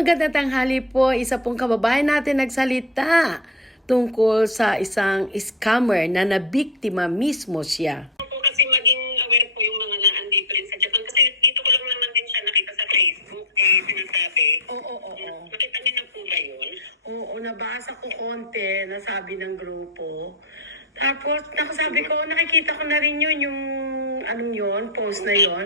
Magandang tanghali po, isa pong kababayan natin nagsalita tungkol sa isang scammer na nabiktima mismo siya. kasi maging aware po yung mga na-andito rin sa Japan. Kasi dito ko lang naman din siya nakita sa Facebook, eh, sinasabi. Oo, oo, oo. Nakita niyo na po ba yun? Oo, nabasa ko konti na sabi ng grupo. Tapos, nakasabi ko, nakikita ko na rin yun, yung anong yun, post na. Diba?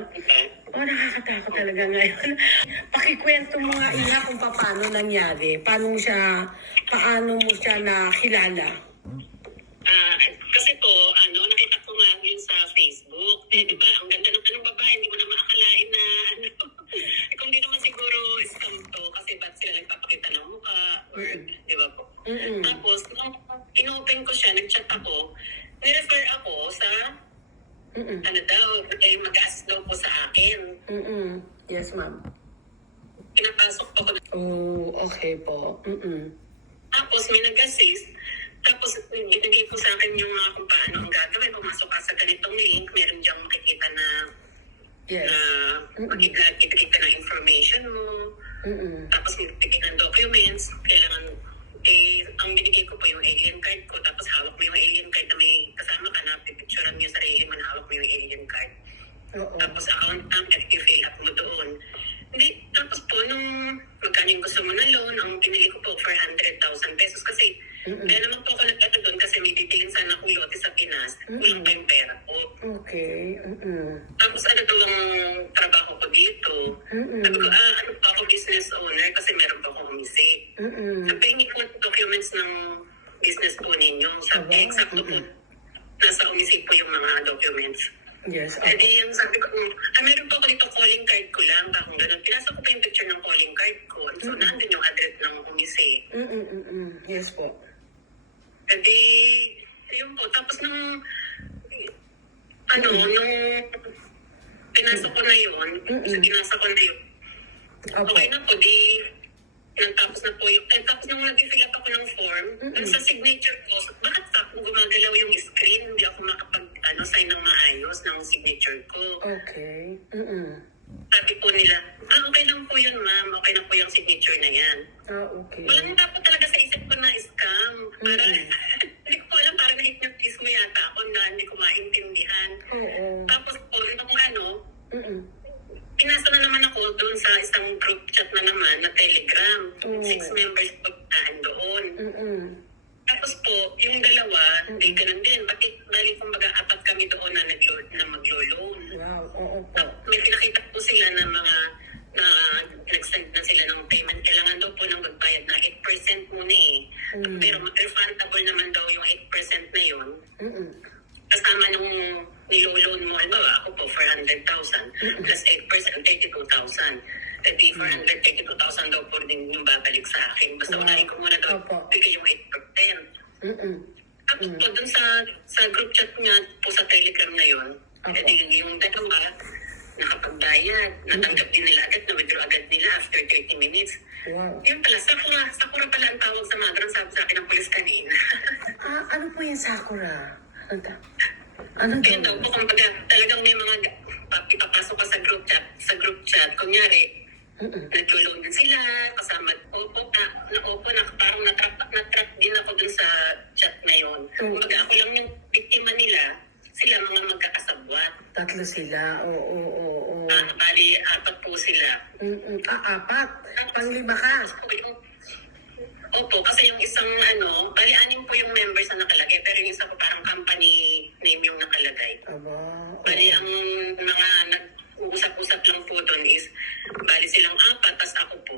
Oh, nakakatakot talaga ngayon. Pakikwento mo nga ina kung paano nangyari. Paano mo siya, paano mo siya nakilala. Ah, kasi po, ano, nakita ko nga yun sa Facebook. Eh, di ba, ang ganda ng anong babae, hindi ko na maakalain na, ano, kung di naman siguro scam to, kasi ba't sila nagpapakita ng di ba po? Mm-mm. Tapos, nung in-open ko siya, nag-chat ako, nirefer ako sa, Mm-mm. ano daw, eh, mag-ask daw po sa akin. Mm-mm. Yes, ma'am. Pinapasok po ko Oh, okay po. Mm-mm. Tapos may nag-assist. Tapos binigay ko sa akin yung mga kung paano ang gagawin. Pumasok ka sa ganitong link, meron diyang makikita na Yes. na makikita ka ng information mo. Mm-mm. Tapos magbibigay ng documents. Kailangan, eh, ang binigay ko po yung alien card ko. Tapos hawak mo yung alien card na may kasama ka na pipicturean mo yung sarili mo na hawak mo yung alien card. Oo. Tapos account number, i-fill up mo doon. Hindi, tapos po, nung magkano yung gusto mo na loan, ang pinili ko po for 100,000 pesos kasi Mm-mm. kaya naman po ako nagkata doon kasi may bibilin sana akong lote sa Pinas. Kulang pa yung pera ko. Okay. Mm-mm. Tapos ano to ang trabaho ko dito? Mm-mm. Sabi ko, ah, ano pa business owner kasi meron pa akong umisi. Mm-mm. Sabi, hingi ko ng documents ng business po ninyo. Sabi, Aba, eksakto po. Nasa umisi po yung mga documents. Yes. Eh Okay. di yung sabi ko, ah, meron pa ako dito calling card ko lang, bakong ganun. Pinasa ko pa yung picture ng calling card ko. So, Mm-hmm. nandun yung address ng umisi. Mm-mm. Mm-mm. Yes po. Eh di, yun po. Tapos nung, ano, nung pinasa ko na yun, Mm-mm. sa pinasa ko na yun, Opo. okay na po, di, natapos na po yung, eh, tapos nung nag-fill up ako ng form, dun sa signature ko, bakit sa akin gumagalaw yung screen, hindi ako makapag, ano, sign ng maayos ng signature ko. Okay. Mm-mm. Sabi po nila, ah, okay lang po yun, ma'am. Okay lang po yung signature na yan. Ah, okay. Walang dapat talaga sa isip ko na scam. Para, Mm-mm. hindi ko alam, parang na-hypnotize mo yata ako na hindi ko maintindihan. Oo. Tapos po, nung ano, Mm-mm. pinasa na naman ako doon sa isang group chat na naman na Telegram. Mm. Six members po na doon. Mm-mm. Tapos po, yung dalawa, di ganun din. Pati, bali kumbaga, apat kami doon na, naglo, na maglo-loan. Wow. Oo po. may pinakita po sila na mga na nag-send na sila ng payment. Kailangan daw po ng magbayad na 8% muna eh. Mm. Pero refundable naman daw yung 8% na yun. Mm-mm. Kasama nung mo, ano ako po, 400,000 plus 8%, 32,000. Eh di 432,000 daw po din yung babalik sa akin. Basta Wow. unahin ko muna daw Opo. bigay yung 8%. Mm-mm. Tapos po, dun sa, sa group chat nga po sa Telegram na yun, Apo. edi yung dalawa, nakapagbayad, natanggap din nila agad, na-withdraw agad nila after 30 minutes. Wow. Yun pala, Sakura, Sakura pala ang tawag sa mga sabi sa akin ng polis kanina. Ah, ano po yung Sakura? Ano ta? Ano Yun daw po, kumbaga, talagang may mga pa- ipapasok ka sa group chat, sa group chat, kunyari, Mm-mm. nagtulong din sila, kasama, opo, na, na opo, na, parang natrap, natrap din ako dun sa chat na yun. Mm. Kumbaga, ako lang yung biktima nila, sila mga magkakasabwat. Tatlo sila. Oo, oo, oo. oo. Ah, bali, apat po sila. Mm-mm. Ah, apat. Panglima ka. Tapos po yung, opo, kasi yung isang ano, bali anim po yung members na nakalagay, pero yung isa po parang company name yung nakalagay. Aba. Bali, ang mga nag-uusap-usap lang po doon is, bali silang apat, tas ako po.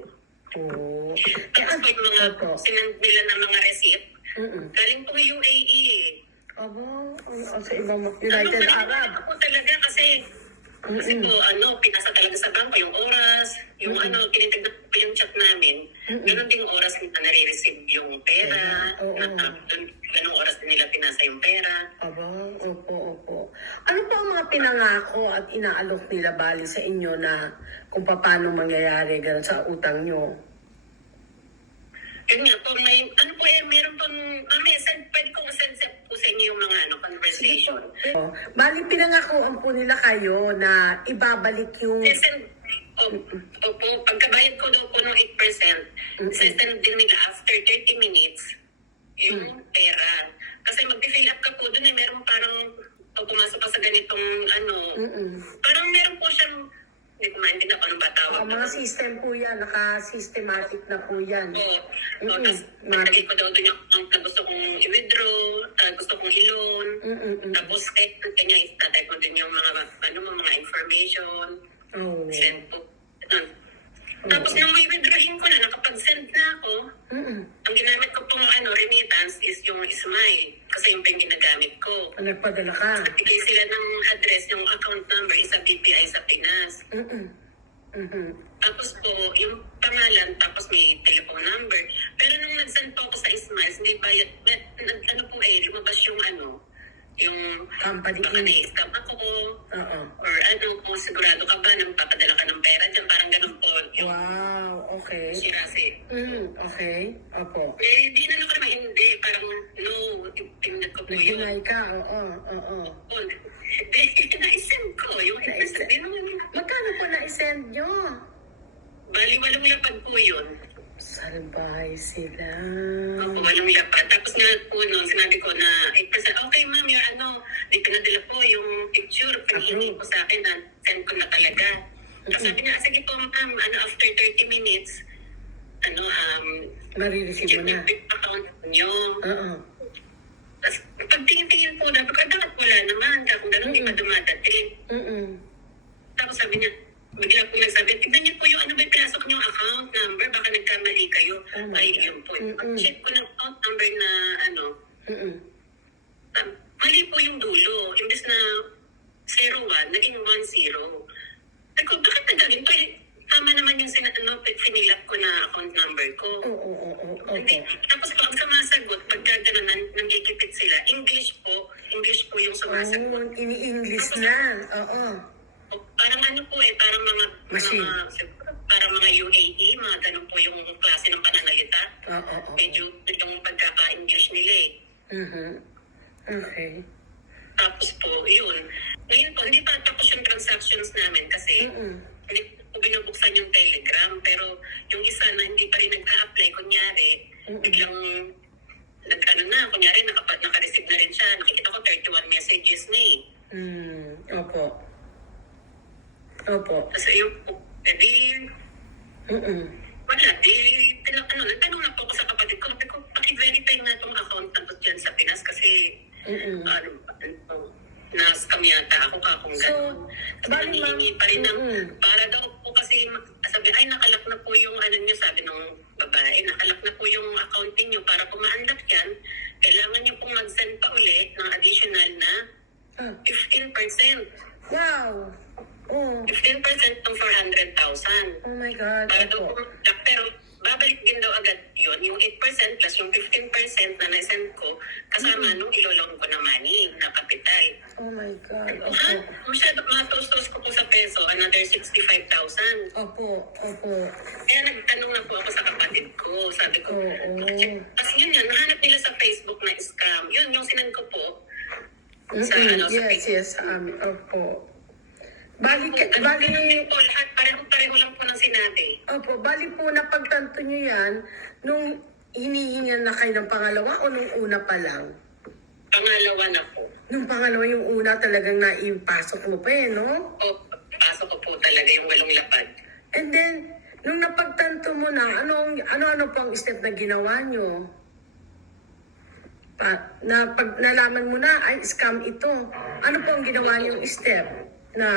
Oo. Eh, Tapos ano? po yung mga Opo. sinend nila ng mga receipt, Mm-mm. galing po UAE. Aba. Ano, sa ibang Ano, United naniniwala Arab. ako talaga kasi kasi Mm-mm. po, ano, pinasa talaga sa bangko yung oras, yung Mm-mm. ano, tinitignan ko yung chat namin. Mm-mm. Ganon din yung oras na nare-receive yung pera. Oo. Na, dun- ganong oras din nila pinasa yung pera. Aba, opo, opo. Ano po ang mga pinangako at inaalok nila bali sa inyo na kung paano mangyayari ganun sa utang nyo? Yun nga po, may, ano po eh, meron pang, mami, send, pwede kong send sa- po sa inyo yung mga ano, conversation. Oh, Bali, pinangakuan po nila kayo na ibabalik yung... Send, Opo, opo, pagkabayad ko daw po ng 8%, Mm-mm. sesend din nila after 30 minutes yung pera. Kasi mag-fill up ka po doon eh, meron parang, o pumasok ka sa ganitong ano, Mm-mm. parang meron po siyang, hindi ko maintindihan kung anong ba tawag. Ah, mga system po yan, naka-systematic na po yan. Oo. Mm-mm. Oh, Tapos, nagtagay ko daw doon yung account na gusto kong i-withdraw, ah, gusto kong i-loan. Mm-mm. Tapos, kahit kanya, istatay ko din yung mga, ano, mga information. Oh. Send po. Ganun. Tapos, nung may withdrawing ko na, nakapag-send na ako, Mm-mm. ang ginamit ko pong ano, remittance is yung Smile. Kasi yung yung ginagamit ko. Nagpadala ka. Nagbigay sila ng address, yung account number sa BPI sa Pinas. Mm-mm. Mm-mm. Tapos po, yung pangalan, tapos may telephone number. Pero nung nag-send po ako sa Smiles, hindi bayad, nag, ano po eh, lumabas yung ano, yung Company baka na-scam ako, Oo. or ano, kung sigurado ka ba nang papadala ka ng pera dyan, parang ganun po. Yung Wow, okay. sirasi. Mm, okay. Opo. Eh, di na naman hindi, parang no, tingnan ko po yun. Nag-deny ka, oo, oo. Oh, Hindi, na-send ko. Yung hindi naman, Magkano po na-send nyo? bali walang lapad po yun. Salbahay sila. Opo, walang lapad. Tapos nga po, no, sinabi ko na, eh, kasi, okay ma'am, yung ano, di pinadala po yung picture, pinihingi ko sa akin na send ko na talaga. Tapos sabi niya, sige po ma'am, ano, after 30 minutes, ano, um, Marireceive check mo na. yung account niyo. Oo. Tapos pagtingin-tingin po na, bakit bakit wala naman, kung gano'n di pa dumadating. Mm-mm. Tapos sabi niya, bigla po nagsabi, tignan niyo po yung ano ba yung pinasok niyong account number, baka nagkamali kayo. Oh my Ay, God. yun po. Mm-mm. Pag-check ko ng account number na ano, Mm-mm. um, mali po yung dulo. Imbes na 01, naging 10. Sabi ko, bakit nagagin pa? Naman yung sin- ano, finilap ko na account number ko. Oo, oo, oo, Hindi. opo. Tapos pag sumasagot, pagka gano'n, nan- nanggigipit sila, English po, English po yung sumasagot. Oh, ini-English na. Oo. O, Parang ano po eh, parang mga, Machine. mga parang mga UAE, mga ganun po yung klase ng pananalita. Oo, oo. Medyo yung pagkaka-English nila eh. Mhm. Okay. Tapos po, yun. Ngayon po, hindi pa tapos yung transactions namin kasi Mm-mm. hindi po binubuksan yung Telegram. Pero yung isa na hindi pa rin nag-a-apply, kunyari, Mm-mm. biglang nag-ano na, kunyari nakapa, naka-receive na rin siya. Nakikita ko 31 messages na eh. Mm, opo. Opo. Kasi yung edi, Mm-mm. wala, di, tinang, ano, nagtanong na po ako sa kapatid ko, sabi ko, paki-verify na itong account na dyan sa Pinas kasi, Mm-mm. ano, ano, na-scam yata ako ka kung So, gano'n. Kasi bali, ma'am, nangihingi pa rin ng, mm-mm. para daw po kasi, sabi, ay, nakalak na po yung, ano niyo, sabi ng babae, nakalak na po yung account niyo para kung ma-unlock yan, kailangan niyo pong mag-send pa uli ng additional na Ah, 15%. wow. Oh. 15% ng 400,000. Oh my God. Para daw Opo. po, pero babalik din daw agad yun, yung 8% plus yung 15% na na-send ko, kasama nung ilolong ko na money, na kapital. Oh my God. Ha? Opo. Masyado, matos-tos ko po sa peso, another 65,000. Opo. Opo. Kaya nagtanong na po ako sa kapatid ko, sabi ko, Oo. kasi yun yun, nahanap nila sa Facebook na scam. Yun, yung sinend ko po, sa Mm-mm. ano, sa Yes, Facebook. yes. Um, opo. Bali, ka- Ano bali, din po, lahat, pareho-pareho lang po ng sinabi. opo, bali po napagtanto nyo yan nung hinihingan na kayo ng pangalawa o nung una pa lang? Pangalawa na po. Nung pangalawa yung una talagang naipasok mo pa eh, no? O, pasok ko po talaga yung walong lapad. And then, nung napagtanto mo na, anong, ano-ano pang step na ginawa nyo? Pa, na pag nalaman mo na, ay, scam ito. Ano po ang ginawa niyong step? Na,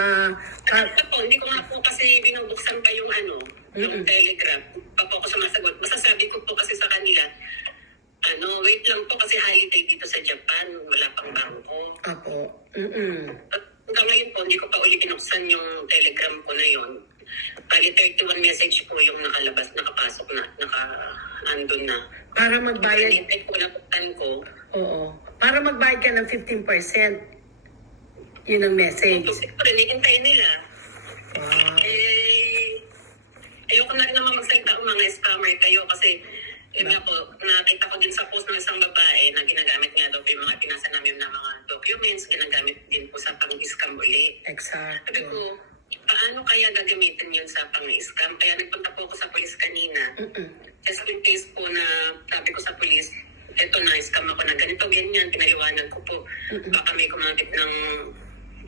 isa po, hindi ko nga po kasi binubuksan pa yung ano, yung Mm-mm. telegram. Pa po ako sumasagot. Masasabi ko po kasi sa kanila, ano, wait lang po kasi holiday dito sa Japan. Wala pang bangko. apo, mm At hanggang ngayon po, hindi ko pa uli binuksan yung telegram ko na yon. Bali 31 message po yung nakalabas, nakapasok na, naka, andun na. para magbayad, Hinihintay ko na ko. oo, para magbayad ka ng 15%. Yun ang message. Kasi rin, hinihintay nila. Wow. Eh, ayoko na rin naman magsalita ang mga scammer kayo kasi yun nga po, nakita ko din sa post ng isang babae na ginagamit nga daw po yung mga pinasa namin na mga documents, ginagamit din po sa pang-scam uli. Sabi Exacto. ko, paano kaya gagamitin yun sa pang-scam? Kaya nagpunta po ako sa police kanina. Mm-mm. Just in case po na sabi ko sa police, eto na, scam ako na ganito, ganyan, pinaliwanag ko po. Baka may kumapit ng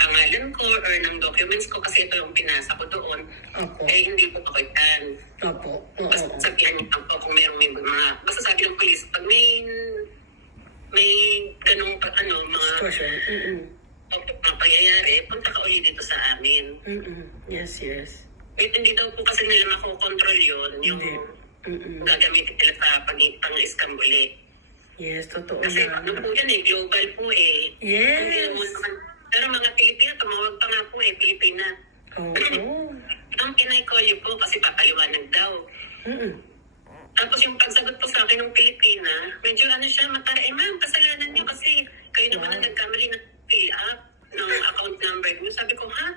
pangalan ko or ng documents ko kasi ito yung pinasa ko doon. Opo. Eh, hindi po ako yan. Opo. Oo. Basta sabihan niyo lang po kung merong may mga, basta sabi ng police, pag may, may ganong, pa- ano, mga, Situation. Mm-mm. mga pangyayari, punta ka ulit dito sa amin. Mm-mm. Yes, yes. Eh, hindi daw po kasi nila makokontrol yun, yung Hindi. Mm-mm. gagamitin nila sa pag- pang-scam ulit. Yes, totoo Kasi na. ano po yan eh, global po eh. Yes. Naman- Pero mga Pilipino, tumawag pa nga po eh, Pilipina. Oo. Ang kinay-call you po kasi papaliwanag daw. Mm-mm. Tapos yung pagsagot po sa akin ng Pilipina, medyo ano siya, matara, eh ma'am, kasalanan niyo kasi kayo naman ang nagkamali ng fill up ng account number niyo. Sabi ko, ha?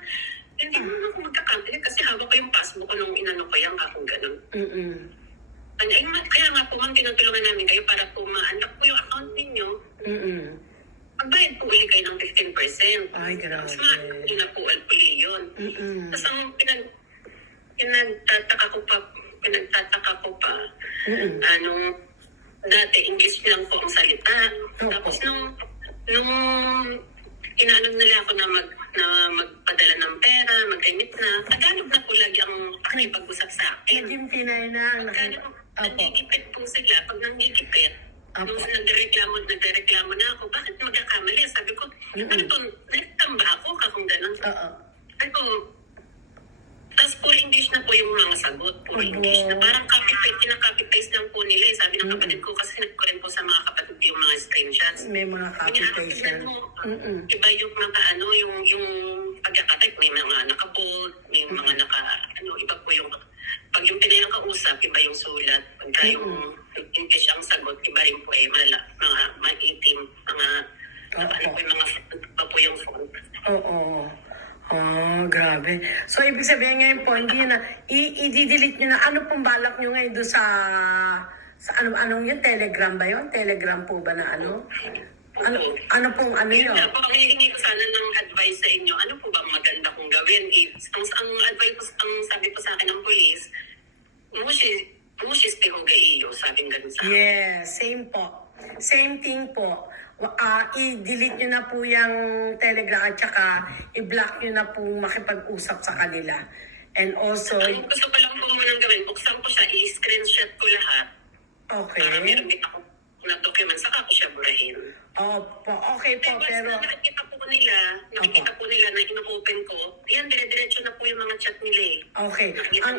Hindi mo ako magkakamali kasi hawak ko yung passbook ko nung inano ko yan, kakong ganun. Mm-mm. Ano, eh, kaya nga po, ma'am, tinutulungan namin kayo para po ma-unlock po yung account ninyo. Mm-mm. Magbayad po ulit kayo ng 15%. Ay, grabe. Mas ma-hindi na po uli yun. Mm-mm. Tapos ang pinag, pinagtataka ko pa, pinagtataka ko pa, Mm-mm. ano, dati English lang po ang salita. Opo. Tapos nung, nung inaano nila ako na mag na magpadala ng pera, mag-remit na, Tagalog na po lagi ang pakipag-usap sa akin. Naging Pinay na. Tagalog, Opo. nanggigipit po sila. Pag nanggigipit, Nung nagreklamo, nagreklamo na ako, bakit magkakamali? Sabi ko, Mm-mm. ano to, nagtamba ako ka kung ganun. Oo. Ano, tapos full English na po yung mga sagot. Full Abo. English na parang copy-paste, kinakopy-paste lang po nila. eh. Sabi ng kapatid ko, kasi nag ko rin po sa mga kapatid ko yung mga screenshots. May mga Kanya, tignan yan. mo, Mm-mm. iba yung mga ano, yung, yung pagkakatype, may mga nakabold, may mga naka, ano, iba po yung, pag yung pinay kausap, iba yung sulat. Pagka yung sagot, iba rin po eh, mala, mga, mga itim, mga, Oo. ano po yung mga, iba po yung font. Oo. Oh, grabe. So, ibig sabihin ngayon po, hindi na, i-delete nyo na, ano pong balak nyo ngayon doon sa, sa ano, anong yun, Telegram ba yun? Telegram po ba na ano? Ano, ano pong ano Yun yun? po, hihingi ko sana ng advice sa inyo, ano po ba maganda kong gawin? Ang, ang advice, ang sabi po sa akin ng police, mushi, mushis tihoga iyo, sabi ng ganun sa akin. Yes, same po. Same thing po. Ah, i-delete nyo na po yung Telegram at saka i-block nyo na po makipag-usap sa kanila. And also, Ang gusto ko lang po munang gawin, buksan ko siya, i-screenshot ko lahat, okay. para meron din ako na document, saka ko siya burahin. Opo, okay po, Once pero... na nakikita po nila, nakikita po nila na ino-open ko, yan, dire-diretso na po yung mga chat nila eh. Okay. Ang,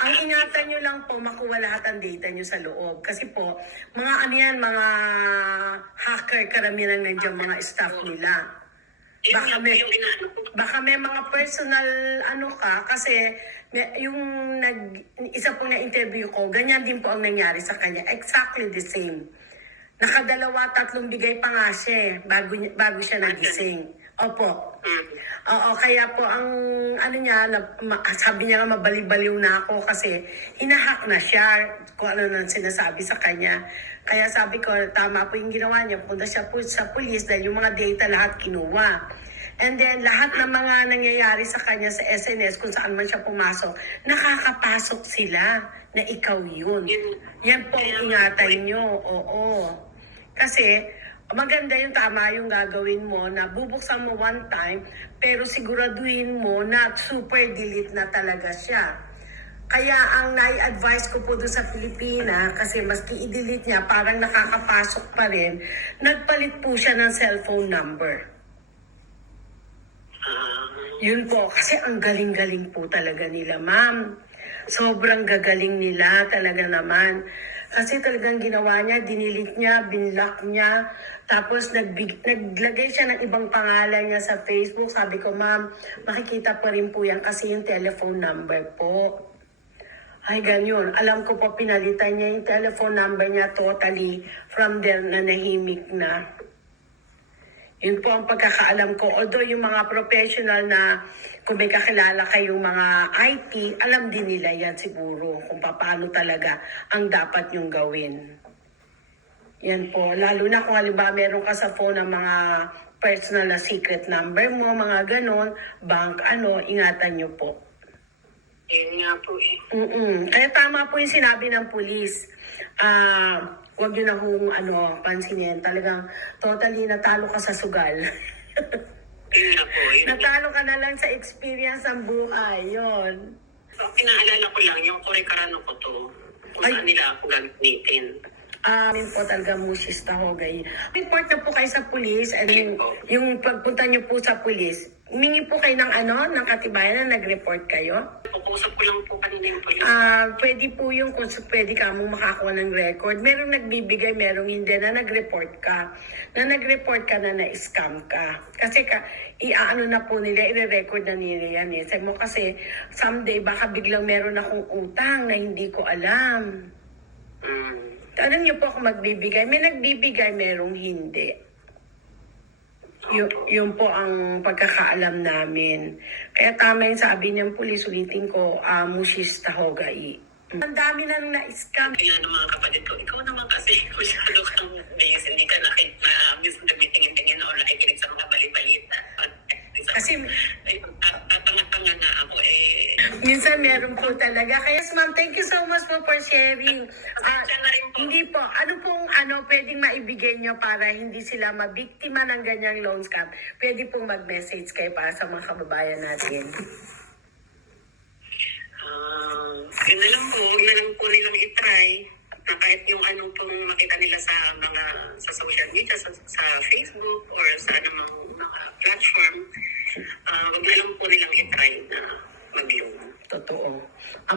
ang ingatan nyo lang po, makuha lahat ang data nyo sa loob. Kasi po, mga ano yan, mga hacker, karamihan nandiyan mga staff nila. Yun Baka nga po may- yung inaano ko. Baka may mga personal ano ka, kasi may- yung nag, isa po na interview ko, ganyan din po ang nangyari sa kanya. Exactly the same. Nakadalawa, tatlong bigay pa nga siya eh, bago, bago siya nagising. Opo. Mm. Oo, kaya po ang ano niya, sabi niya nga mabali-baliw na ako kasi hinahack na siya kung ano nang sinasabi sa kanya. Kaya sabi ko, tama po yung ginawa niya. Punta siya po sa police dahil yung mga data lahat kinuha. And then lahat ng mga nangyayari sa kanya sa SNS kung saan man siya pumasok, nakakapasok sila na ikaw yun. Yan po ingatan nyo. Oo. Kasi maganda yung tama yung gagawin mo na bubuksan mo one time pero siguraduhin mo na super delete na talaga siya. Kaya ang nai-advise ko po doon sa Pilipina, kasi maski i-delete niya, parang nakakapasok pa rin, nagpalit po siya ng cellphone number. Yun po, kasi ang galing-galing po talaga nila, ma'am. Sobrang gagaling nila talaga naman. Kasi talagang ginawa niya, dinilit niya, binlock niya, tapos nagbig, naglagay siya ng ibang pangalan niya sa Facebook. Sabi ko, ma'am, makikita pa rin po yan kasi yung telephone number po. Ay, ganyan. Alam ko po, pinalitan niya yung telephone number niya totally from there na nahimik na. Yun po ang pagkakaalam ko. Although yung mga professional na kung may kakilala kayong mga IT, alam din nila yan siguro kung paano talaga ang dapat yung gawin. Yan po. Lalo na kung halimbawa meron ka sa phone ng mga personal na secret number mo, mga ganon, bank ano, ingatan nyo po. Yun nga po eh. Mm-mm. Kaya tama po yung sinabi ng pulis. Ah, wag nyo na kung ano, pansinin. Talagang totally natalo ka sa sugal. Yun. Yun, natalo ka na lang sa experience ng buhay. Yon. So, pinaalala ko lang, yung kore-karano ko to, kung Ay. saan nila ako gagamitin. Ah, Amin po talaga mushista ho gay. Report na po kayo sa pulis and yung, yung pagpunta nyo po sa pulis, humingi po kayo ng ano, ng katibayan na nag-report kayo. Pukusap ko lang po kanina yung police. Ah, pwede po yung kung sa- pwede ka mong makakuha ng record. Merong nagbibigay, merong hindi na nag-report ka. Na nag-report ka na na-scam ka. Kasi ka, iaano na po nila, i-record na nila yan eh. Sabi mo kasi, someday baka biglang meron akong utang na hindi ko alam. Mm. Tanong niyo po ako magbibigay. May nagbibigay, merong hindi. Yun, yun po ang pagkakaalam namin. Kaya tama yung sabi niyang pulis, ulitin ko, uh, mushista hogai. Ang dami nang na-scam. Kaya ng mga kapatid ko, ikaw naman kasi masyado kang base, hindi ka nakit na minsan nagbitingin-tingin or nakikinig sa mga balibalita. Kasi tatanga-tanga na ako eh. minsan meron po talaga. Kaya ma'am, thank you so much po for sharing. Ah, hindi po. Ano pong ano, pwedeng maibigay nyo para hindi sila mabiktima ng ganyang loan scam? Pwede pong mag-message kayo para sa mga kababayan natin. Uh, yun na lang po, huwag na lang po nilang itry na kahit yung anong pong makita nila sa mga sa social media, sa, sa Facebook or sa anumang mga platform, ah, uh, wag na lang po nilang itry na mag-loan. Totoo.